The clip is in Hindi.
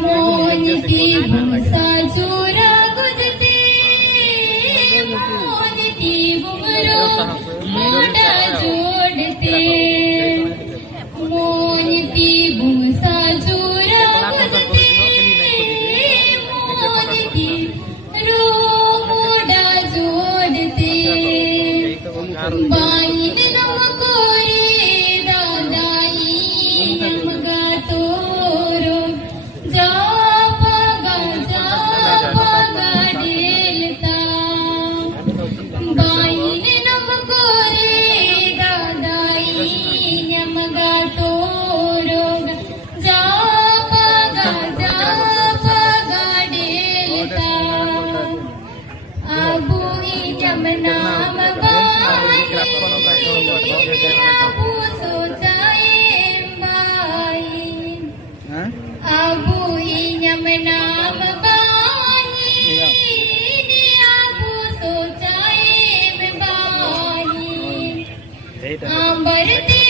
मोनती भूसा चूरा गुजते मोनती घुंघरू मोटा जोड़ते मोनती भूसा चूरा गुजते मोनती रू मोटा जोड़ते बाईन नमको रे दादाई नमगा तोरो जा पगा डेलता बाईन नमको रे दादाई नमगा तोरो जा पगा डेलता आबू यमुना आबू सोचाए बाई आबू यमुनाम बाई आबू सोचाए बाई आंबरती